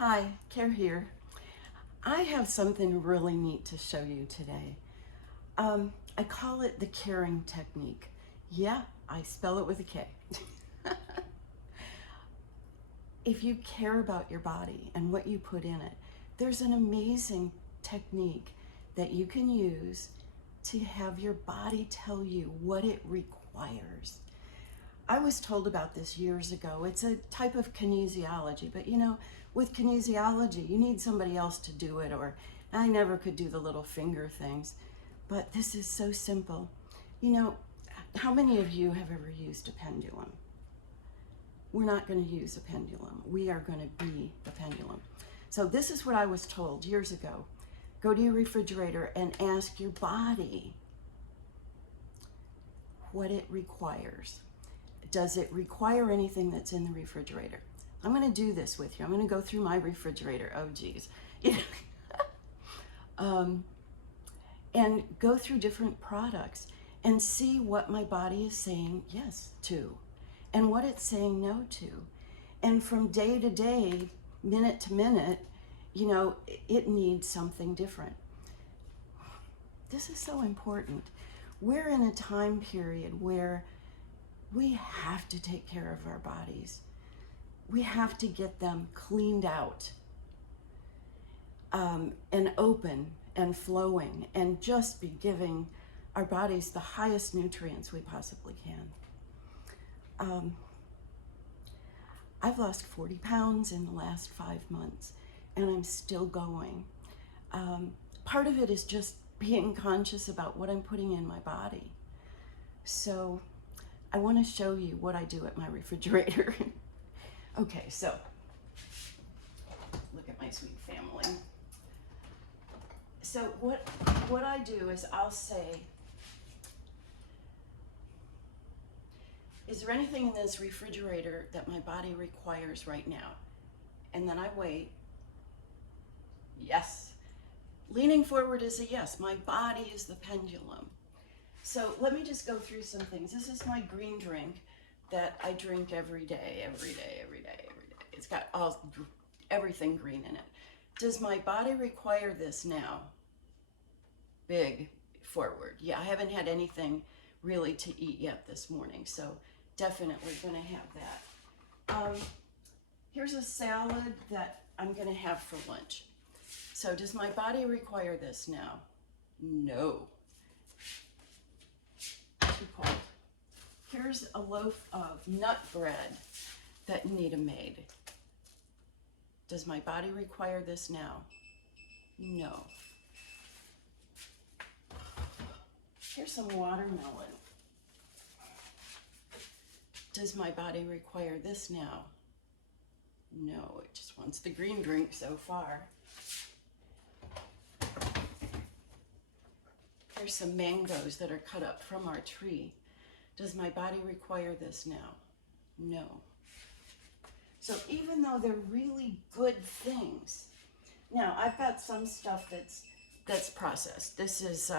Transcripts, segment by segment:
Hi, Kare here. I have something really neat to show you today. I call it the caring technique. Yeah, I spell it with a K. If you care about your body and what you put in it, there's an amazing technique that you can use to have your body tell you what it requires. I was told about this years ago. It's a type of kinesiology, but with kinesiology, you need somebody else to do it, or I never could do the little finger things. But this is so simple. You know, how many of you have ever used a pendulum? We're not going to use a pendulum. We are going to be the pendulum. So this is what I was told years ago. Go to your refrigerator and ask your body what it requires. Does it require anything that's in the refrigerator? I'm going to do this with you. I'm going to go through my refrigerator. Oh, geez. And go through different products and see what my body is saying yes to and what it's saying no to. And from day to day, minute to minute, it needs something different. This is so important. We're in a time period where we have to take care of our bodies. We have to get them cleaned out and open and flowing and just be giving our bodies the highest nutrients we possibly can. I've lost 40 pounds in the last 5 months and I'm still going. Part of it is just being conscious about what I'm putting in my body. So I want to show you what I do at my refrigerator. Okay, so look at my sweet family. So what I do is I'll say, is there anything in this refrigerator that my body requires right now? And then I wait. Yes. Leaning forward is a yes. My body is the pendulum. So let me just go through some things. This is my green drink that I drink every day. It's got everything green in it. Does my body require this now? Big forward. Yeah, I haven't had anything really to eat yet this morning, so definitely going to have that. Here's a salad that I'm going to have for lunch. So does my body require this now? No. Too cold. Here's a loaf of nut bread that Nita made. Does my body require this now? No. Here's some watermelon. Does my body require this now? No, it just wants the green drink so far. Here's some mangoes that are cut up from our tree. Does my body require this now? No. So even though they're really good things, now I've got some stuff that's processed. This is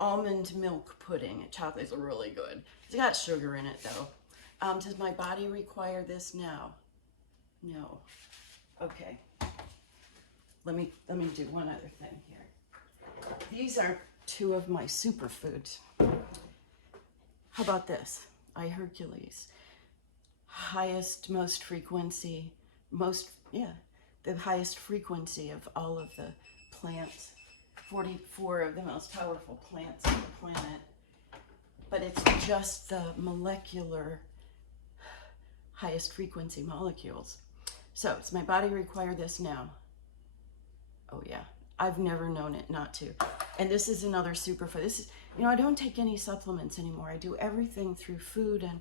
almond milk pudding. Chocolate's really good. It's got sugar in it though. Does my body require this now? No. Okay. Let me do one other thing here. These are 2 of my superfoods. How about this? Hercules. Highest, most frequency, the highest frequency of all of the plants. 44 of the most powerful plants on the planet. But it's just the molecular highest frequency molecules. So does my body require this now? Oh yeah, I've never known it not to. And this is another superfood. This is, I don't take any supplements anymore. I do everything through food, and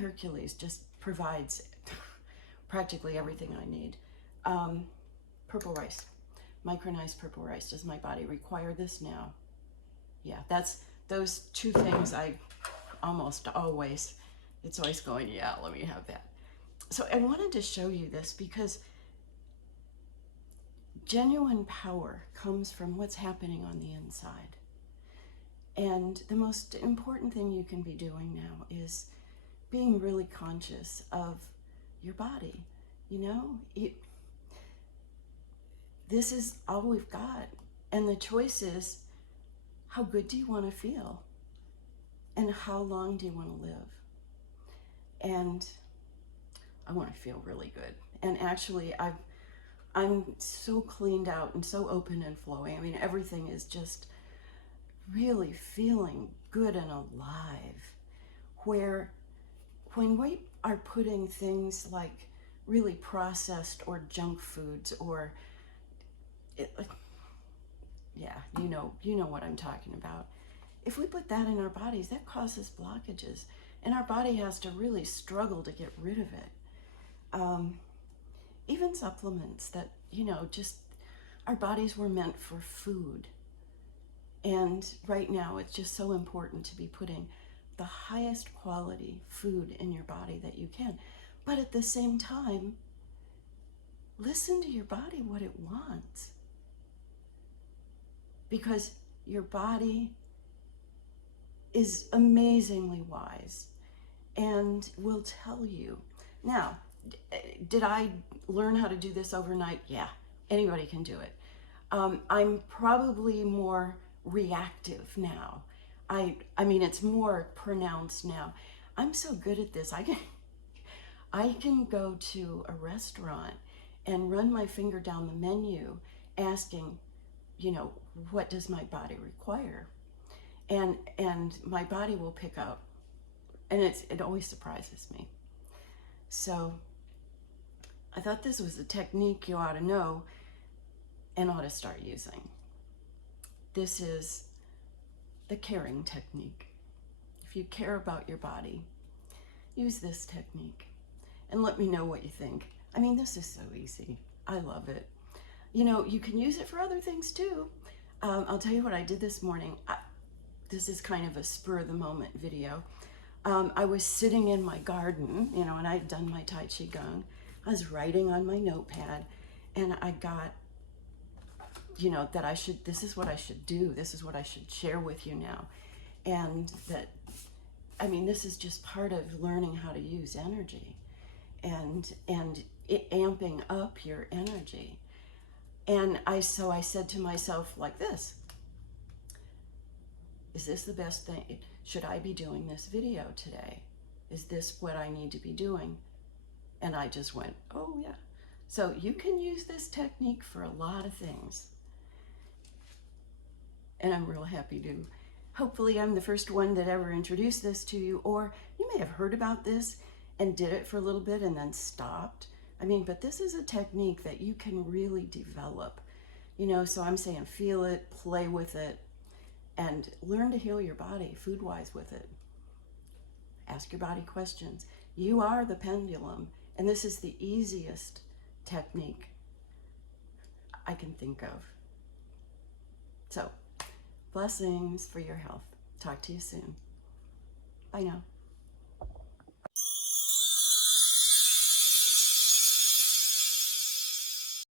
Hercules just provides practically everything I need. Purple rice, micronized purple rice. Does my body require this now? Yeah, that's those 2 things I almost always, it's always going, yeah, let me have that. So I wanted to show you this because genuine power comes from what's happening on the inside. And the most important thing you can be doing now is being really conscious of your body. this is all we've got. And the choice is, how good do you want to feel? And how long do you want to live? And I want to feel really good. And actually, I'm so cleaned out and so open and flowing. I mean, everything is just really feeling good and alive. Where when we are putting things like really processed or junk foods or yeah, you know what I'm talking about. If we put that in our bodies, that causes blockages, and our body has to really struggle to get rid of it. Even supplements that, just our bodies were meant for food. And right now, it's just so important to be putting the highest quality food in your body that you can. But at the same time, listen to your body, what it wants. Because your body is amazingly wise and will tell you. Now, did I learn how to do this overnight? Yeah, anybody can do it. I'm probably more reactive now. I mean, it's more pronounced now. I'm so good at this. I can go to a restaurant and run my finger down the menu asking, what does my body require? And my body will pick up, and it always surprises me. So I thought this was a technique you ought to know and ought to start using. This is the caring technique. If you care about your body, use this technique and let me know what you think. I mean, this is so easy. I love it. You can use it for other things too. I'll tell you what I did this morning. This is kind of a spur of the moment video. I was sitting in my garden, and I'd done my Tai Chi Gong. I was writing on my notepad, and I got, that this is what I should do. This is what I should share with you now. And that, this is just part of learning how to use energy and it amping up your energy. And so I said to myself like this: is this the best thing? Should I be doing this video today? Is this what I need to be doing? And I just went, oh yeah. So you can use this technique for a lot of things. And I'm real happy to. Hopefully I'm the first one that ever introduced this to you, or you may have heard about this and did it for a little bit and then stopped. But this is a technique that you can really develop. So I'm saying feel it, play with it, and learn to heal your body food-wise with it. Ask your body questions. You are the pendulum, and this is the easiest technique I can think of. So, blessings for your health. Talk to you soon. Bye now.